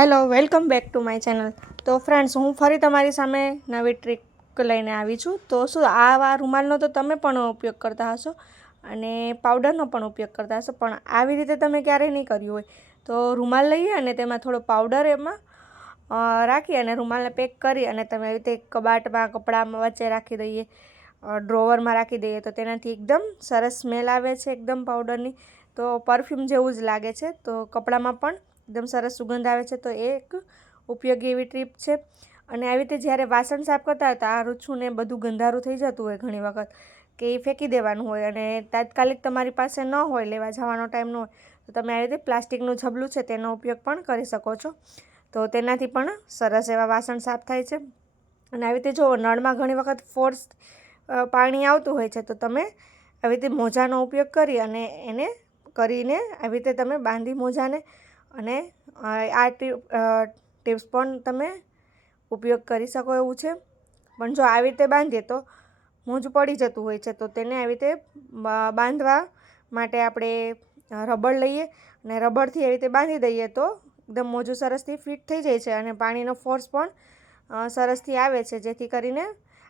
Hello, welcome back to my channel. તો friends, હું ફરી તમારી સામે નવી ટ્રીક લઈને આવી છું. તો શું આ રૂમાલનો તો તમે પણ ઉપયોગ કરતા હશો અને પાવડરનો પણ ઉપયોગ કરતા હશો, પણ આવી રીતે તમે ક્યારેય નહીં કર્યું હોય. તો રૂમાલ લઈએ અને તેમાં થોડો પાવડર એમાં રાખી અને રૂમાલને પેક કરી અને તમે આવી રીતે કબાટમાં કપડામાં વચ્ચે રાખી દઈએ, ડ્રોવરમાં રાખી દઈએ તો તેનાથી એકદમ સરસ સ્મેલ આવે છે, એકદમ પાવડરની. તો પરફ્યુમ જેવું જ લાગે છે. તો કપડામાં પણ એકદમ સરસ સુગંધ આવે છે. તો એ એક ઉપયોગી એવી ટ્રીપ છે. અને આવી રીતે જ્યારે વાસણ સાફ કરતા હોય તો આ રૂછું ને બધું ગંધારું થઈ જતું હોય ઘણી વખત, કે એ ફેંકી દેવાનું હોય અને તાત્કાલિક તમારી પાસે ન હોય, લેવા જવાનો ટાઈમ ન હોય, તો તમે આવી રીતે પ્લાસ્ટિકનું ઝબલું છે તેનો ઉપયોગ પણ કરી શકો છો. તો તેનાથી પણ સરસ એવા વાસણ સાફ થાય છે. અને આવી રીતે જો નળમાં ઘણી વખત ફોર્સ પાણી આવતું હોય છે તો તમે આવી રીતે મોજાનો ઉપયોગ કરી અને એને કરીને આવી રીતે તમે બાંધી મોજાને અને આ ટિપ્સ પણ તમે ઉપયોગ કરી શકો એવું છે. પણ જો આવી રીતે બાંધીએ તો મોજું પડી જતું હોય છે, તો તેને આવી રીતે બાંધવા માટે આપણે રબર લઈએ અને રબરથી એવી રીતે બાંધી દઈએ તો એકદમ મોજું સરસથી ફિટ થઈ જાય છે અને પાણીનો ફોર્સ પણ સરસથી આવે છે, જેથી કરીને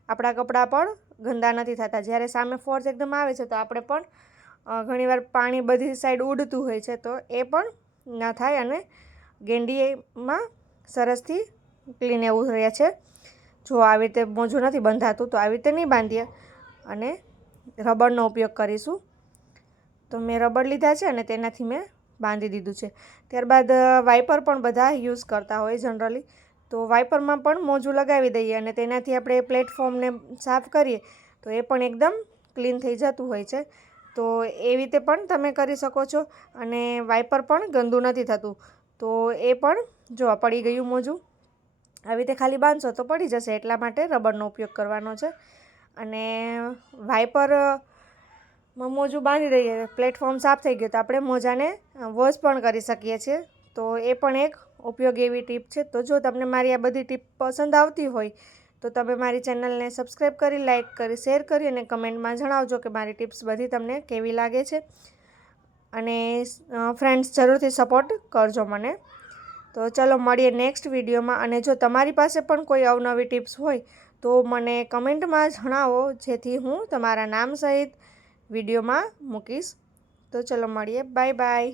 આપણા કપડાં પણ ગંદા નથી થતા. જ્યારે સામે ફોર્સ એકદમ આવે છે તો આપણે પણ ઘણીવાર પાણી બધી સાઈડ ઉડતું હોય છે, તો એ પણ ના થાય અને ગેંડીમાં સરસથી ક્લીન એવું રહે છે. જો આવી રીતે મોજું નથી બંધાતું તો આવી રીતે નહીં બાંધીએ અને રબરનો ઉપયોગ કરીશું. તો મેં રબર લીધા છે અને તેનાથી મેં બાંધી દીધું છે. ત્યારબાદ વાઇપર પણ બધા યુઝ કરતા હોય જનરલી, તો વાઇપરમાં પણ મોજું લગાવી દઈએ અને તેનાથી આપણે પ્લેટફોર્મને સાફ કરીએ તો એ પણ એકદમ ક્લીન થઈ જતું હોય છે. તો એવી રીતે પણ તમે કરી શકો છો અને વાઇપર પણ ગંદુ નથી થતું. તો એ પણ જો પડી ગયું મોજું, આવી રીતે ખાલી બાંધશો તો પડી જશે, એટલા માટે રબરનો ઉપયોગ કરવાનો છે. અને વાઇપરમાં મોજું બાંધી દઈએ, પ્લેટફોર્મ સાફ થઈ ગયું તો આપણે મોજાને વોશ પણ કરી શકીએ છીએ. તો એ પણ એક ઉપયોગી એવી ટીપ છે. તો જો તમને મારી આ બધી ટીપ પસંદ આવતી હોય તો તમે મારી ચેનલને સબસ્ક્રાઈબ કરી, લાઇક કરી, શેર કરી અને કમેન્ટમાં જણાવજો કે મારી ટિપ્સ બધી તમને કેવી લાગે છે. અને ફ્રેન્ડ્સ, જરૂરથી સપોર્ટ કરજો મને. તો ચલો મળીએ નેક્સ્ટ વિડીયોમાં. અને જો તમારી પાસે પણ કોઈ અવનવી ટિપ્સ હોય તો મને કમેન્ટમાં જણાવો, જેથી હું તમારા નામ સહિત વિડીયોમાં મૂકીશ. તો ચલો મળીએ. Bye bye.